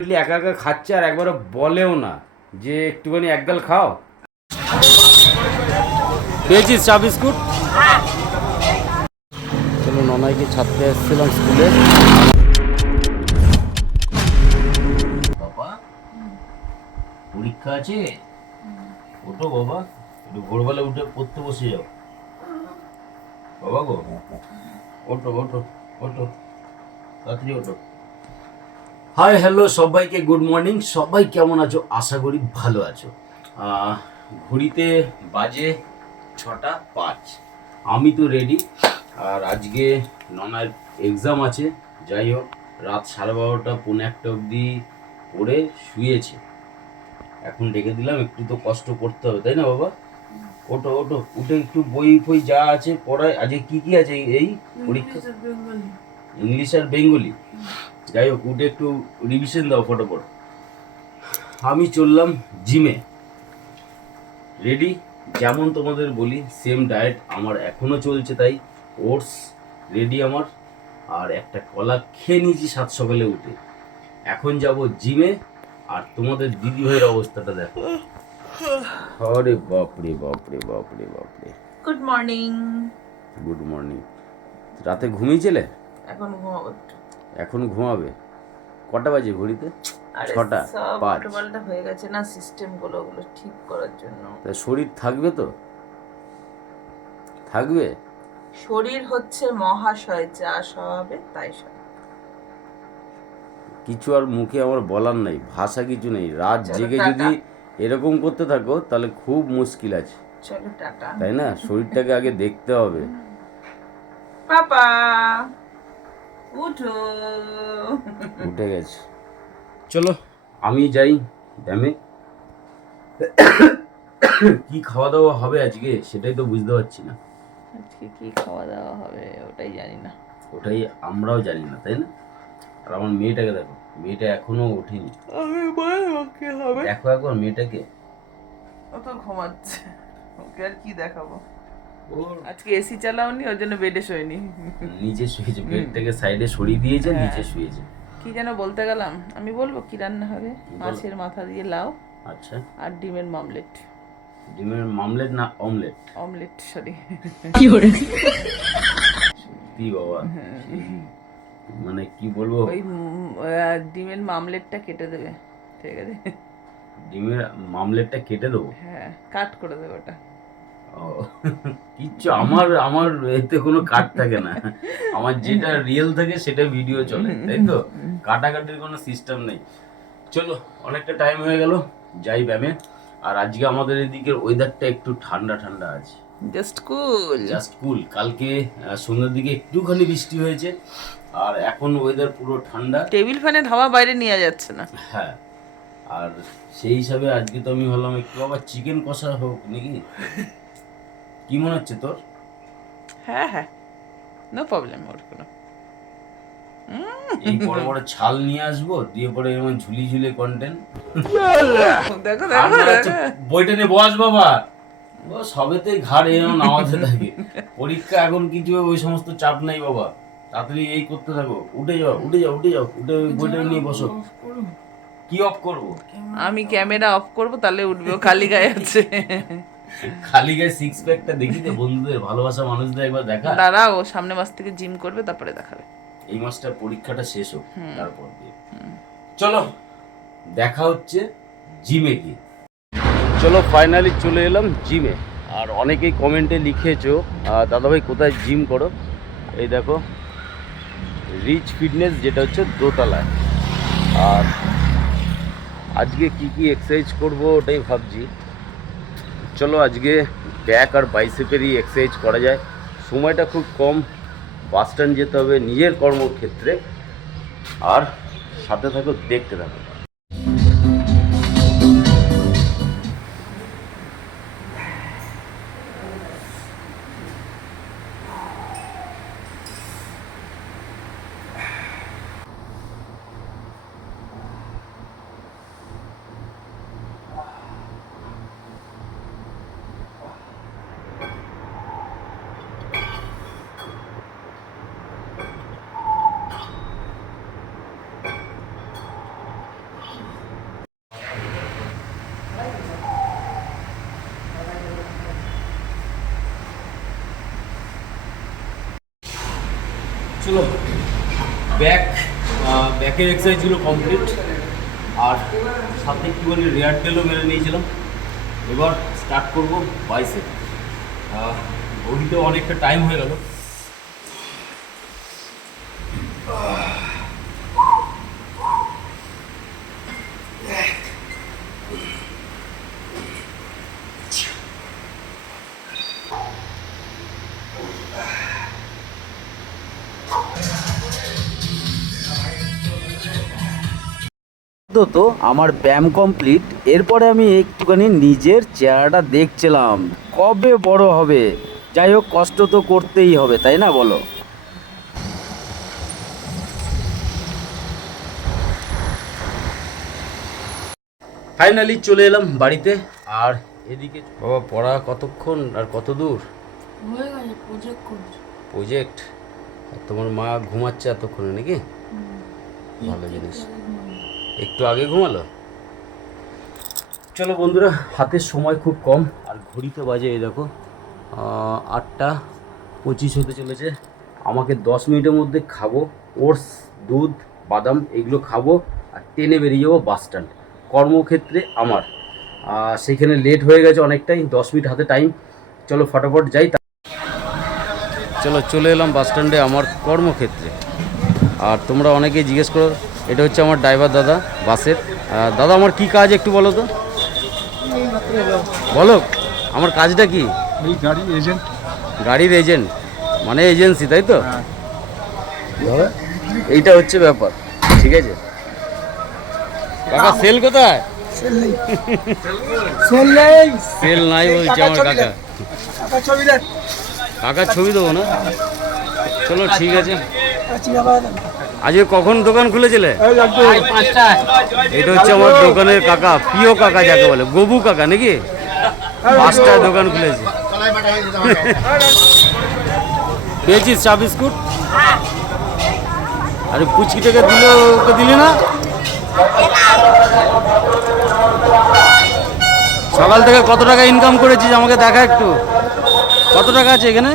একা একা খাচ্ছে আর একবারও বলেও না যে একটুখানি একগাল খাও। পেয়েছিস চা বিস্কুট? চলো ননাইকে ছাড়তে এসেছিলাম স্কুলে। বাবা পরীক্ষা আছে, ওঠো বাবা, একটু ভোরবেলা উঠে পড়তে বসে যাও বাবা গো। ওঠো ওঠো ওঠো, তাড়াতাড়ি ওঠো। হাই হ্যালো সবাইকে, গুড মর্নিং। সবাই কেমন আছো? আশা করি ভালো আছো। ঘড়িতে বাজে 6টা 5। আমি তো রেডি। আর আজকে ননার এক্সাম আছে। যাই হোক, রাত 12:30 পৌনে 1 অবধি পড়ে শুয়েছে। এখন ডেকে দিলাম, একটু তো কষ্ট করতে হবে, তাই না বাবা? ওঠো ওঠো, উঠে একটু বই ফই যা আছে পড়ায়। আজকে কি কি আছে এই পরীক্ষা? ইংলিশ আর বেঙ্গলি। যাই হোক, উঠে একটু রিভিশন দাও ফটোফট। আমি চললাম জিমে। রেডি, যেমন তোমাদের বলি সেম ডায়েট আমার এখনো চলছে, তাই ওটস রেডি আমার। আর একটা কলা খেয়ে নিয়েছি 7 সকালে উঠে। এখন যাব জিমে। আর তোমাদের দিদি ভাইয়ের অবস্থাটা দেখো। আরে বাপরে বাপরে বাপরে বাপরে। Good morning. Good morning. রাতে ঘুমিয়েছিলে? এখন ঘুমাবো। এখন ঘুমাবে? কটা বাজে ঘড়িতে? 6টা 5। উল্টোপাল্টা হয়ে গেছে না সিস্টেম গুলো, ওগুলো ঠিক করার জন্য। তা শরীর থাকবে তো? থাকবে? শরীর হচ্ছে মহাশয়, যা স্বভাবে তাই সব। কিছু আর মুখে আমার বলার নাই, ভাষা কিছু নেই। রাত জেগে টাটা। যদি এরকম করতে থাকো তাহলে খুব মুশকিল আছে, চলো টাটা। তাই না? শরীরটাকে আগে দেখতে হবে। পাপা উঠো। উঠে গেছে। চলো আমি যাই ব্যায়ামে। কি খাওয়া দাওয়া হবে আজকে সেটাই তো বুঝতে পারছি না। আজকে কি খাওয়া দাওয়া হবে ওটাই জানি না। ওটাই আমরাও জানি না, তাই না? আর আমার মেয়েটাকে দেখো, মেয়েটা এখনো ওঠেনি। আমি বলবো কি হবে। দেখো একবার মেয়েটাকে, ও তো ঘুমাচ্ছে, ওকে আর কি দেখাবো। ওর আজকে এসি চালাওনি, ওর জন্য বেডে শোয়নি। নিচে শুয়েছে, বেড থেকে সাইডে সরিয়ে দিয়েছে, হ্যাঁ। নিচে শুয়েছে। কি যেন বলতে গেলাম, আমি বলবো কি রান্না হবে? মাছের মাথা দিয়ে লাউ আচ্ছা, আর ডিমের মামলেট। ডিমের মামলেট না অমলেট? Omelette, sorry. সত্যি বাবা, মানে কি বলবো। ওই ডিমের মামলেটটা কেটে দেবে, ঠিক আছে? ডিমের মামলেটটা কেটে দেবো? হ্যাঁ, কাট করে দেবে ওটা। ও, কিচ্ছু আমার আমার এতে কোনো কাট থাকে না। আমার যেটা রিয়েল থাকে সেটা ভিডিও চলে, তাই তো? কাটাকাটির কোনো সিস্টেম নেই। চলো, অনেকটা টাইম হয়ে গেল, যাই ব্যায়ামে। আর আজকে আমাদের এদিকের ওয়েদারটা একটু ঠান্ডা ঠান্ডা আছে, জাস্ট কুল। জাস্ট কুল। কালকে সন্ধ্যার দিকে একটুখানি বৃষ্টি হয়েছে, আর এখন ওয়েদার পুরো ঠান্ডা। টেবিল ফ্যানের হাওয়া বাইরে নিয়ে যাচ্ছে না। হ্যাঁ, আর সেই হিসাবে আজকে তো আমি ভাবলাম একটু আবার চিকেন কষা হোক নাকি। কি মনে হচ্ছে তোর? হ্যাঁ হ্যাঁ, নো প্রবলেম, ওর কোনো। এই বড় বড় ছাল নিয়ে আসবো, দিয়ে পরে এমন ঝুলি ঝুলে কন্টেন্ট। দেখো আর দেখো না হচ্ছে বইটা নিয়ে বস বাবা, ও সবেতেই ঘাড় এরকম নামাতে থাকে। পরীক্ষা এখন কিছু ওই সমস্ত চাপ নাই বাবা, তাড়াতাড়ি এই করতে থাকো। উঠে যাও উঠে যাও উঠে যাও, উঠে ওই বইটা নিয়ে বসো। কি অফ করবো? আমি ক্যামেরা অফ করবো, তাহলে উঠবে। ও খালি গায়ে আছে। খালি গায়ে সিক্স প্যাকটা দেখি তো বন্ধুদের, ভালোবাসা মানুষদের একবার দেখা। দাঁড়াও, সামনে মাস থেকে জিম করবে, তারপরে দেখাবে। এই মাসটা পরীক্ষাটা শেষ হোক, তারপর দিয়ে। চলো দেখা হচ্ছে জিমে গিয়ে। চলো ফাইনালি চলে এলাম জিমে। আর অনেকেই কমেন্টে লিখেছো দাদাভাই কোথায় জিম করো। এই দেখো, রিচ ফিটনেস, যেটা হচ্ছে দোতলায়। আর আজকে কি কি এক্সারসাইজ করবো ওটাই ভাবছি। চলো আজকে ব্যাক আর বাইসেপেরই এক্সারসাইজ করা যায়। সময়টা খুব কম, বাস স্ট্যান্ড যেতে হবে নিজের কর্মক্ষেত্রে। আর সাথে থাকো, দেখতে থাকো। চলো ব্যাকের এক্সারসাইজগুলো কমপ্লিট, আর সাথে একটু বলি রেয়ার টেলও মেরে নিয়েছিলাম। এবার স্টার্ট করবো বাইসেপ। ঘড়িতে অনেকটা টাইম হয়ে গেল। তো আমার ব্যায়াম কমপ্লিট। এরপরে আমি একটুখানি নিজের চেহারাটা দেখছিলাম, কবে বড় হবে। যাই হোক, কষ্ট তো করতেই হবে, তাই না বলো? ফাইনালি চলে এলাম বাড়িতে। আর এদিকে বাবা পড়া কতক্ষণ আর কত দূর? হয়ে গেছে, প্রজেক্ট। আর তোমার মা ঘুমাচ্ছে এতক্ষণে নাকি? ভালো জিনিস, একটু আগে ঘুমালো। চলো বন্ধুরা, হাতের সময় খুব কম, আর ঘড়িতে বাজে এই দেখো 8:25 হতে চলেছে। আমাকে 10 মিনিটের মধ্যে খাবো ওটস, দুধ, বাদাম এগুলো খাবো, আর ট্রেনে বেরিয়ে যাবো বাস স্ট্যান্ড, কর্মক্ষেত্রে আমার। সেইখানে লেট হয়ে গেছে অনেকটাই, 10 মিনিট হাতে টাইম। চলো ফটাফট যাই। চলো চলে এলাম বাস স্ট্যান্ডে আমার কর্মক্ষেত্রে। আর তোমরা অনেকেই জিজ্ঞেস করো, এটা হচ্ছে আমার ড্রাইভার দাদা বাসের। দাদা আমার কি কাজ একটু বলো তো, বলো আমার কাজটা কি? গাড়ির এজেন্ট। গাড়ির এজেন্ট মানে এজেন্সি, তাই তো? এইটা হচ্ছে ব্যাপার, ঠিক আছে। কাকা সেল কোথায়? সেল নাই বলছে আমার কাকা। কাকার ছবি দেবো না? চলো ঠিক আছে। আজকে কখন দোকান খুলেছিলে? এটা হচ্ছে আমার দোকানের কাকা, প্রিয় কাকা যাকে বলে, গবু কাকা নাকি? 5টায় দোকান খুলেছে। পেয়েছিস চা বিস্কুট? আরে পুচকিটাকে দিল, ওকে দিলি না? সকাল থেকে কত টাকা ইনকাম করেছিস আমাকে দেখা একটু। কত টাকা আছে এখানে?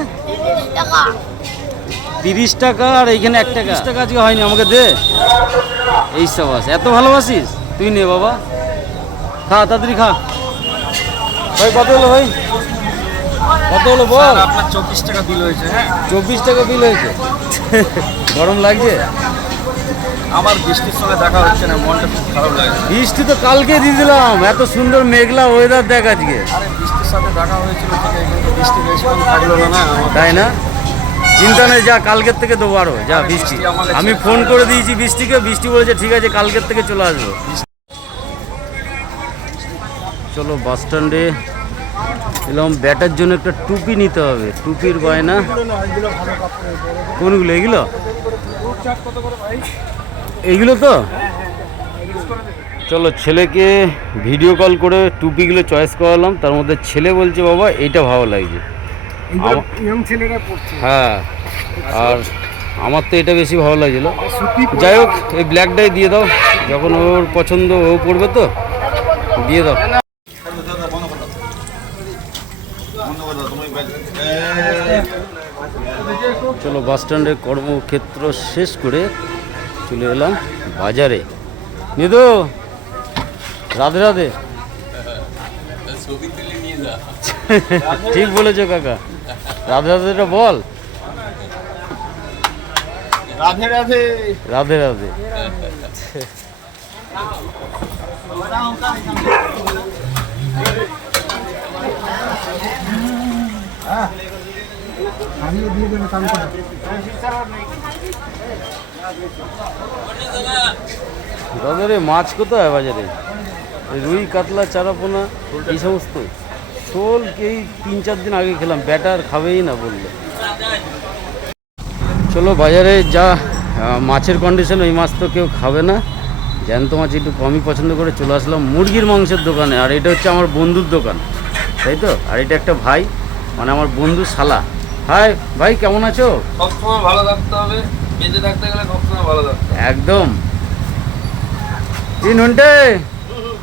30 টাকা। আর এইখানে 1 টাকা। 30 টাকা আজকে হয়নি, আমাকে দে। এই সব আছে, এত ভালোবাসিস তুই, নে বাবা, খা তাড়াতাড়ি খা। ভাই কত হলো ভাই? কত হলো বল? আপনার 24 টাকা বিল হয়েছে। হ্যাঁ, 24 টাকা বিল হয়েছে। গরম লাগছে? আমার বৃষ্টির সঙ্গে দেখা হচ্ছে না, মনটা খুব খারাপ লাগছে। বৃষ্টি তো কালকে দিয়ে দিলাম, এত সুন্দর মেঘলা ওয়েদার দেখ আজকে। আরে বৃষ্টির সাথে দেখা হয়েছিল ঠিকই, কিন্তু বৃষ্টি বেশিক্ষণ থাকলো না। তাই না? চিন্তা নেই, যা কালকের থেকে দেবো আরো। যা বৃষ্টি, আমি ফোন করে দিয়েছি বৃষ্টিকে, বৃষ্টি বলেছে ঠিক আছে কালকের থেকে চলে আসবো। চলো বাস স্ট্যান্ডে এলাম, ব্যাটার জন্য একটা টুপি নিতে হবে, টুপির গয়না। কোনগুলো? এগুলো? এইগুলো তো। চলো ছেলেকে ভিডিও কল করে টুপিগুলো চয়েস করালাম, তার মধ্যে ছেলে বলছে বাবা এইটা ভালো লাগছে। হ্যাঁ, আর আমার তো এটা বেশি ভালো লাগছিল। যাই হোক, এই ব্ল্যাকটাই দিয়ে দাও, যখন ওর পছন্দ ও পড়বে তো দিয়ে দাও। চলো বাস স্ট্যান্ডে কর্মক্ষেত্র শেষ করে চলে এলাম বাজারে। নিদু রাধে রাধে। ঠিক বলেছো কাকা, রাধে রাধেটা বল। রাধে রাধে। রাধে রাধে। দাদারে মাছ কোথায় বাজারে? রুই, কাতলা, চারাপোনা এই সমস্ত। শোল এই 3-4 দিন আগে খেলাম, ব্যাটার খাবেই না বললো। চলো বাজারে যা মাছের কন্ডিশন, ওই মাছ তো কেউ খাবে না, জ্যান্ত মাছ একটু কমই পছন্দ করে চলে আসলাম মুরগির মাংসের দোকানে। আর এটা হচ্ছে আমার বন্ধুর দোকান, তাই তো? আর এটা একটা ভাই, মানে আমার বন্ধু শালা। হাই ভাই, কেমন আছো? সবসময় ভালো থাকতে হবে, বেঁচে থাকতে গেলে সবসময় ভালো থাকতে হবে। একদম। নন্টে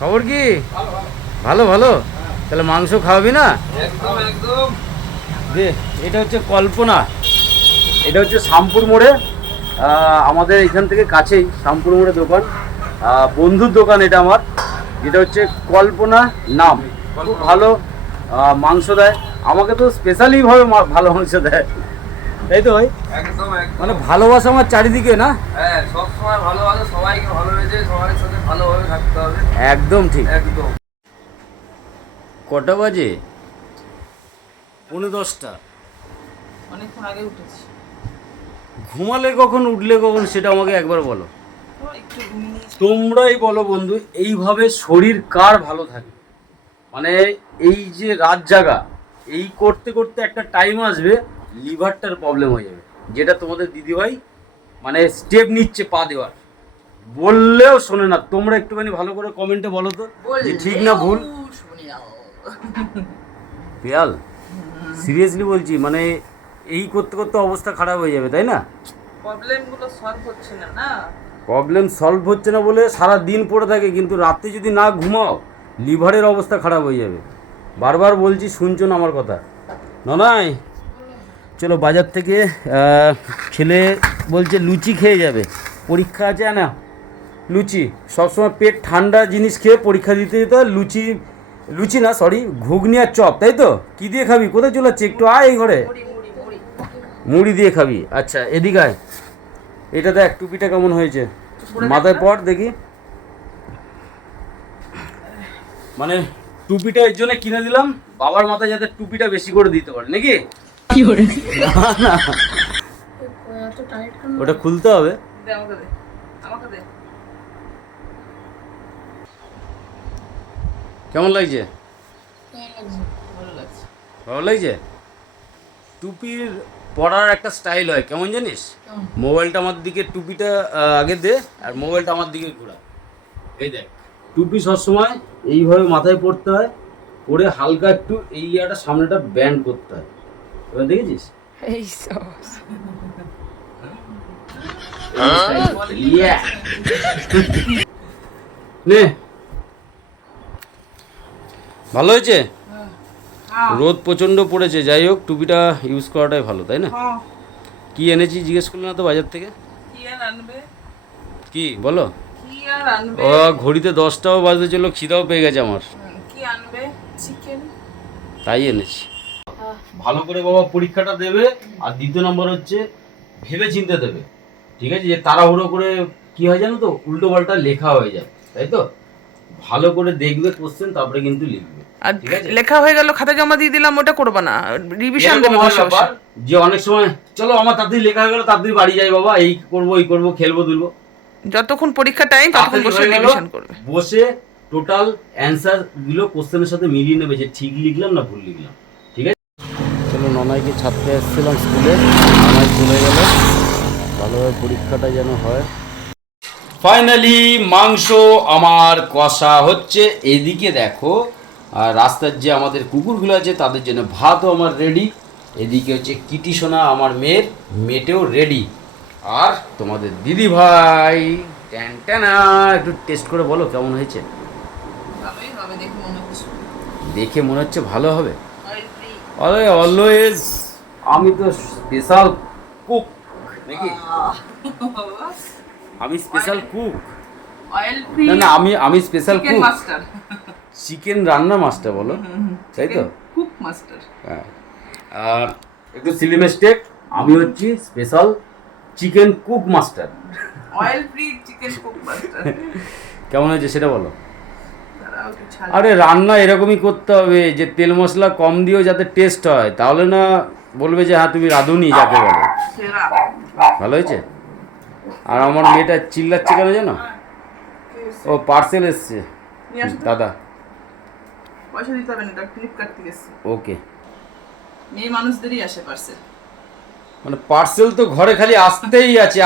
খবর কি? ভালো ভালো। তাহলে মাংস খাওয়াবি না? একদম একদম। দে। এটা হচ্ছে কল্পনা, এটা হচ্ছে শামপুর মোড়ে আমাদের এখান থেকে কাছেই শ্যামপুর মোড়ে দোকান, বন্ধুর দোকান এটা আমার, যেটা হচ্ছে কল্পনা নাম। খুব ভালো মাংস দেয়, আমাকে তো স্পেশালি ভাবে ভালো মাংস দেয়, তাই তো ভাই? একদম একদম। মানে ভালোবাসা আমার চারিদিকে না? হ্যাঁ, সব সময় ভালোবাসা, সবাইকে ভালোবেসে সবার সাথে ভালোভাবে থাকতে হবে। একদম ঠিক। একদম। কটা বাজে? 9:10। অনেকক্ষণ আগে উঠেছি, ঘুমালে কখন উঠলে কখন সেটা আমাকে একবার বলো। একটু ঘুমিয়ে নিয়েছি। তোমরাই বলো বন্ধু, এইভাবে শরীর কার ভালো থাকে? মানে এই যে রাত জাগা, এই করতে করতে একটা টাইম আসবে লিভারটার প্রবলেম হয়ে যাবে, যেটা তোমাদের দিদিভাই মানে স্টেপ নিচ্ছে পা দেওয়ার, বললেও শোনে না। তোমরা একটুখানি ভালো করে কমেন্টে বলো তো যে ঠিক না ভুল। পেয়াল সিরিয়াসলি বলছি, মানে এই করতে করতে অবস্থা খারাপ হয়ে যাবে, তাই না? প্রবলেমগুলো সলভ হচ্ছে না না। প্রবলেম সলভ হচ্ছে না বলে সারা দিন পড়ে থাকে, কিন্তু রাতে যদি না ঘুমাও লিভারের অবস্থা খারাপ হয়ে যাবে। বারবার বলছি, শুনছো না আমার কথা? নয়, চলো বাজার থেকে ছেলে বলছে লুচি খেয়ে যাবে, পরীক্ষা আছে না। লুচি সবসময় পেট ঠান্ডা জিনিস খেয়ে পরীক্ষা দিতে যেতে হয়। লুচি না, সরি, ঘুগনি আর চপ, তাই তো? কী দিয়ে খাবি? কোথায় চলে যাচ্ছে? একটু আয় এই ঘরে। মুড়ি দিয়ে খাবি? আচ্ছা এদিকে আয়। এটা দেখ টুপিটা কেমন হয়েছে, মাথায় পর দেখি। মানে টুপিটা এর জন্য কিনে দিলাম বাবার মাথায়, যাতে টুপিটা বেশি করে দিতে পারে, নাকি? না না, ওটা খুলতে হবে। দে আমাকে, দে আমাকে, দে। কেমন লাগছে? ভালো লাগছে। ভালো লাগছে? টুপির পরার একটা স্টাইল হয়, কেমন জানিস? মোবাইলটা আমার দিকে, টুপিটা আগে দে আর মোবাইলটা আমার দিকে ঘোরা। এই দেখ, টুপি সবসময় এইভাবে মাথায় পড়তে হয়, পরে হালকা একটু এই একটা সামনেটা ব্যান্ড করতে হয়। এবার দেখেছিস? এই সস Yeah. নে, ভালো হয়েছে? রোদ প্রচণ্ড পড়েছে, যাই হোক টুপিটা ইউজ করাটাই ভালো, তাই না? হ্যাঁ। কি এনেছি জিজ্ঞেস করলে না তো বাজার থেকে? কি আর আনবে? কি বলো? কি আর আনবে? ও ঘড়িতে 10টাও বাজতে চলো, খিদাও পেয়ে গেছে আমার। কি আনবে? চিকেন। তাই এনেছি। ভালো করে বাবা পরীক্ষাটা দেবে, আর দ্বিতীয় নম্বর হচ্ছে ভেবে চিন্তে দেবে, ঠিক আছে? যে তাড়াহুড়ো করে কি হয় জানো তো, উল্টো পাল্টা লেখা হয়ে যায়, তাই তো? ভালো করে দেখবে কোশ্চেন, তারপরে কিন্তু লিখবে, আর ঠিক আছে? লেখা হয়ে গেল, খাতা জমা দিয়ে দিলাম, ওটা করবা না, রিভিশন দেবে এরকম হয় বসে ব্যাপার বসে। যে অনেক সময় চলো আমার তাড়াতাড়ি লেখা হয়ে গেল, তাড়াতাড়ি বাড়ি যাই বাবা, এই করবো খেলবো দুলবো। যতক্ষণ পরীক্ষা টাইম ততক্ষণ তাড়াতাড়ি বসে হয়ে গেল, রিভিশন করবে। বসে টোটাল অ্যান্সার গুলো কোশ্চেনের সাথে মিলিয়ে নেবে যে ঠিক লিখলাম না ভুল লিখলাম, ঠিক আছে? চলো, ননাইকে ছাড়তে এসেছিলাম স্কুলে, ননাই চলে গেল, ভালোভাবে পরীক্ষাটা যেন হয়। ফাইনালি মাংস আমার কষা হচ্ছে, এদিকে দেখো। আর রাস্তার যে আমাদের কুকুরগুলো আছে তাদের জন্য ভাতও আমার রেডি। এদিকে হচ্ছে কিটি সোনা আমার মেয়ের, মেয়েটেও রেডি। আর তোমাদের দিদি ভাই ট্যানা, একটু টেস্ট করে বলো কেমন হয়েছে। ভালোই হবে দেখে মনে হচ্ছে। দেখে মনে হচ্ছে ভালো হবে। আরে অলওয়েজ আমি তো স্পেশাল কুক, নাকি? আমি স্পেশাল কুক। Oil free. না না, আমি special chicken cook, master. Chicken রান্না মাস্টার বলো, তাই তো? Cook master. হ্যাঁ, আর একটু সিলি মিস্টেক, আমি হচ্ছি special chicken cook master. Oil free chicken cook master. কেমন হয়েছে সেটা বলো। দাঁড়াও একটু ছাড়। আরে রান্না এরকমই করতে হবে যে তেল মশলা কম দিয়েও যাতে টেস্ট হয়, তাহলে না বলবে যে হ্যাঁ তুমি রাঁধুনি যাকে বলো। সেরা। ভালো হয়েছে? আর আমার মেয়েটা চিল্লাচ্ছে কেন জানো? ও পার্সেল এসছে নিয়ে আসো তো। দাদা। পয়সা দিতে হবে না, এটা ফ্লিপকার্ট থেকে এসেছে। ওকে। মেয়ে মানুষদেরই আসে পার্সেল। মানে পার্সেল তো ঘরে খালি আসতেই আছে।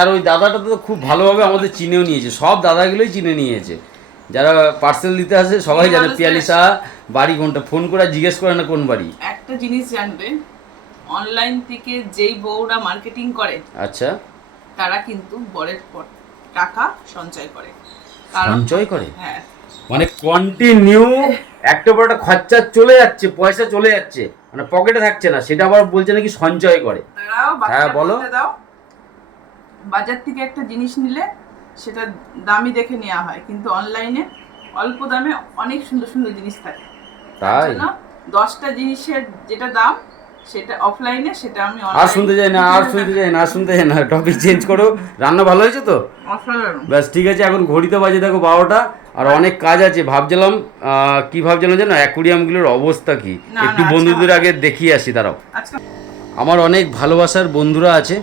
আর ওই দাদাটা তো খুব ভালোভাবে আমাদের চিনেও নিয়েছে, সব দাদাগুলোই চিনে নিয়েছে। যারা পার্সেল দিতে আসে সবাই জানে পিয়ালি সাহা বাড়ি কোনটা, ফোন করে জিজ্ঞেস করে না কোন বাড়ি। একটা জিনিস জানবে, অনলাইন থেকে যেই বউরা মার্কেটিং করে, আচ্ছা, তারা কিন্তু বরের পর টাকা সঞ্চয় করে। সঞ্চয় করে? হ্যাঁ। মানে কন্টিনিউ একটা পর একটা খরচা চলে যাচ্ছে, পয়সা চলে যাচ্ছে, মানে পকেটে থাকছে না, সেটা আবার বলছে নাকি সঞ্চয় করে। তারাও হ্যাঁ, বলো। দাও। বাজার থেকে একটা জিনিস নিলে সেটা দামি দেখে নেওয়া হয়, কিন্তু অনলাইনে অল্প দামে অনেক সুন্দর সুন্দর জিনিস থাকে। তার তাই? জন্য 10টা জিনিসের যেটা দাম সেটা অফলাইনে, সেটা আমি আর শুনতে চাই না, আর শুনতে চাই না, আর শুনতে চাই না, টপিক চেঞ্জ করো। রান্না ভালো হয়েছে তো? অফলাইনে ব্যাস ঠিক আছে। এখন ঘড়িতে বাজে দেখো 12টা, আর অনেক কাজ আছে। ভাবছিলাম কি ভাবছিলাম জানো, অ্যাকুরিয়ামগুলোর অবস্থা কি, না, একটু আচ্ছা। বন্ধুদের আগে দেখিয়ে আসি, দাঁড়াও। আজকে আমার অনেক ভালোবাসার বন্ধুরা আছে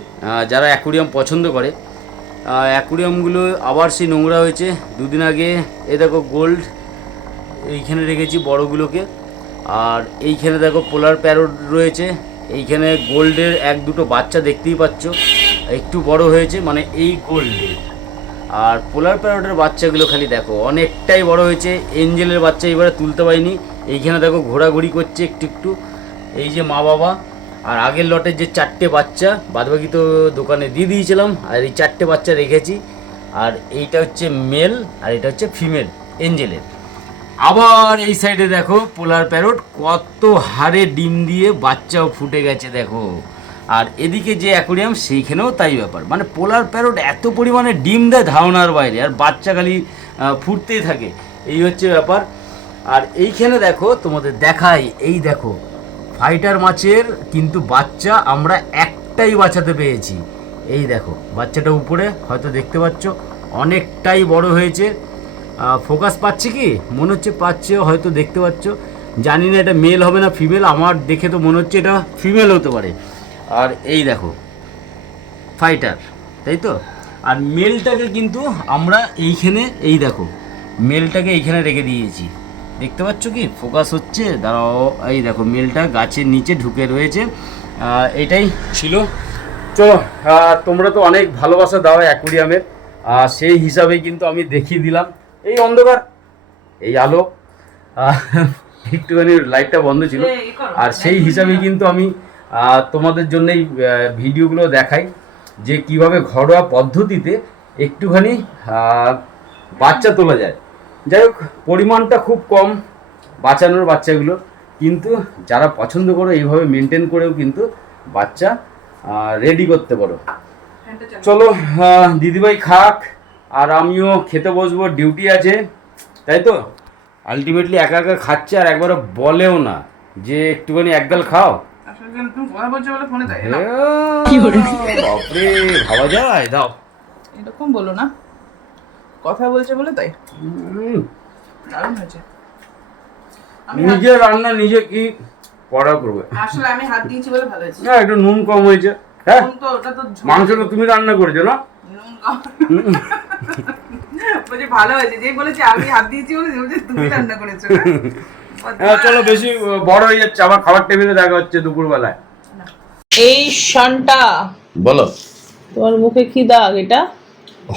যারা অ্যাকুরিয়াম পছন্দ করে। অ্যাকুরিয়ামগুলো আবার সেই নোংরা হয়েছে দুদিন আগে। এ দেখো গোল্ড এইখানে রেখেছি বড়গুলোকে, আর এইখানে দেখো পোলার প্যারট রয়েছে। এইখানে গোল্ডের 1-2টো বাচ্চা দেখতেই পাচ্ছ, একটু বড় হয়েছে, মানে এই গোল্ডের। আর পোলার প্যারটের বাচ্চাগুলো খালি দেখো অনেকটাই বড় হয়েছে। এঞ্জেলের বাচ্চা এবারে তুলতে পারিনি। এইখানে দেখো ঘোরাঘুরি করছে একটু একটু, এই যে মা বাবা। আর আগের লটের যে 4টে বাচ্চা, বাদবাকি তো দোকানে দিয়ে দিয়েছিলাম, আর এই 4টে বাচ্চা রেখেছি। আর এইটা হচ্ছে মেল, আর এটা হচ্ছে ফিমেল এঞ্জেলের। আবার এই সাইডে দেখো পোলার প্যারট কত হারে ডিম দিয়ে বাচ্চাও ফুটে গেছে দেখো। আর এদিকে যে অ্যাকোরিয়াম সেইখানেও তাই ব্যাপার, মানে পোলার প্যারট এত পরিমাণে ডিম দেয় ধারণার বাইরে, আর বাচ্চা খালি ফুটতেই থাকে, এই হচ্ছে ব্যাপার। আর এইখানে দেখো তোমাদের দেখাই, এই দেখো ফাইটার মাছের কিন্তু বাচ্চা আমরা একটাই বাঁচাতে পেরেছি। এই দেখো বাচ্চাটা উপরে হয়তো দেখতে পাচ্ছ, অনেকটাই বড় হয়েছে। ফোকাস পাচ্ছে কি, মনে হচ্ছে পাচ্ছে, হয়তো দেখতে পাচ্ছ। জানি না এটা মেল হবে না ফিমেল, আমার দেখে তো মনে হচ্ছে এটা ফিমেল হতে পারে। আর এই দেখো ফাইটার, তাই তো। আর মেলটাকে কিন্তু আমরা এইখানে, এই দেখো মেলটাকে এইখানে রেখে দিয়েছি, দেখতে পাচ্ছ কি, ফোকাস হচ্ছে, দাঁড়াও। এই দেখো মেলটা গাছের নিচে ঢুকে রয়েছে। এটাই ছিল। চলো, তোমরা তো অনেক ভালোবাসা দাও অ্যাকুরিয়ামের, সেই হিসাবে কিন্তু আমি দেখিয়ে দিলাম। এই অন্ধকার, এই আলো, একটুখানি লাইটটা বন্ধ ছিল, আর সেই হিসাবে কিন্তু আমি তোমাদের জন্য এই ভিডিওগুলো দেখাই যে কিভাবে ঘরোয়া পদ্ধতিতে একটুখানি বাচ্চা তোলা যায়। যাই হোক, পরিমাণটা খুব কম বাঁচানোর বাচ্চাগুলো, কিন্তু যারা পছন্দ করো এইভাবে মেনটেন করেও কিন্তু বাচ্চা রেডি করতে পারো। চলো দিদিভাই খাক, আর আমিও খেতে বসবো, ডিউটি আছে, তাই তো। আলটিমেটলি একা একা খাচ্ছে, আর একবারও বলেও না যে একটুখানি একগাল খাও। বাপরে, ভাবা যায়, দাও। এরকম বলো না, কথা বলছে বলে তাই। দারুণ হয়েছে। নিজে রান্না নিজে কি পড়া করবে, আসলে আমি হাত দিয়েছি বলে ভালো হয়েছে। না একটু নুন কম হয়েছে। হ্যাঁ, নুন তো ওটা তো মাংসটা তুমি রান্না করেছো না? নুন কম বলছে ভালো হয়েছে, যে বলেছে আমি হাত দিয়েছি বলে বলছে তুমি রান্না করেছো না? চলো, বেশি বড় হয়ে যাচ্ছে, আবার খাবার টেবিলে দেখা হচ্ছে দুপুরবেলায়। এই শানটা বলো, তোমার মুখে কি দাগ এটা? ও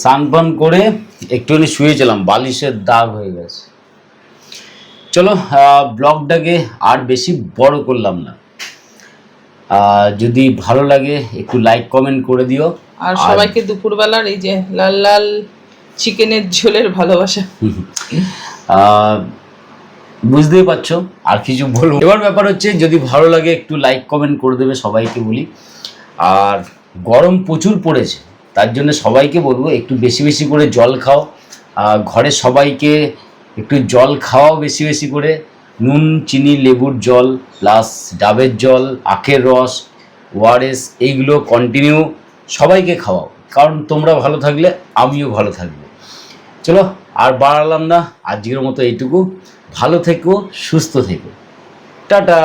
স্নান করে একটুখানি শুয়েছিলাম, বালিশের দাগ হয়ে গেছে। চলো, ব্লগটাকে আর বেশি বড় করলাম না। যদি ভালো লাগে একটু লাইক কমেন্ট করে দিও, আর সবাইকে দুপুরবেলার এই যে লাল লাল চিকেনের ঝোলের ভালোবাসা। বুঝতেই পারছো, আর কিছু বলবো। এবার ব্যাপার হচ্ছে, যদি ভালো লাগে একটু লাইক কমেন্ট করে দেবে, সবাইকে বলি। আর গরম প্রচুর পড়েছে, তার জন্য সবাইকে বলবো একটু বেশি বেশি করে জল খাও। ঘরের সবাইকে একটু জল খাওয়াও বেশি বেশি করে, নুন চিনি লেবুর জল প্লাস ডাবের জল, আখের রস, ওআরএস, এইগুলো কন্টিনিউ সবাইকে খাওয়াও, কারণ তোমরা ভালো থাকলে আমিও ভালো থাকবো। চলো, আর বাড়ালাম না, আজকের মতো এইটুকু। ভালো থেকো, সুস্থ থেকো, টাটা।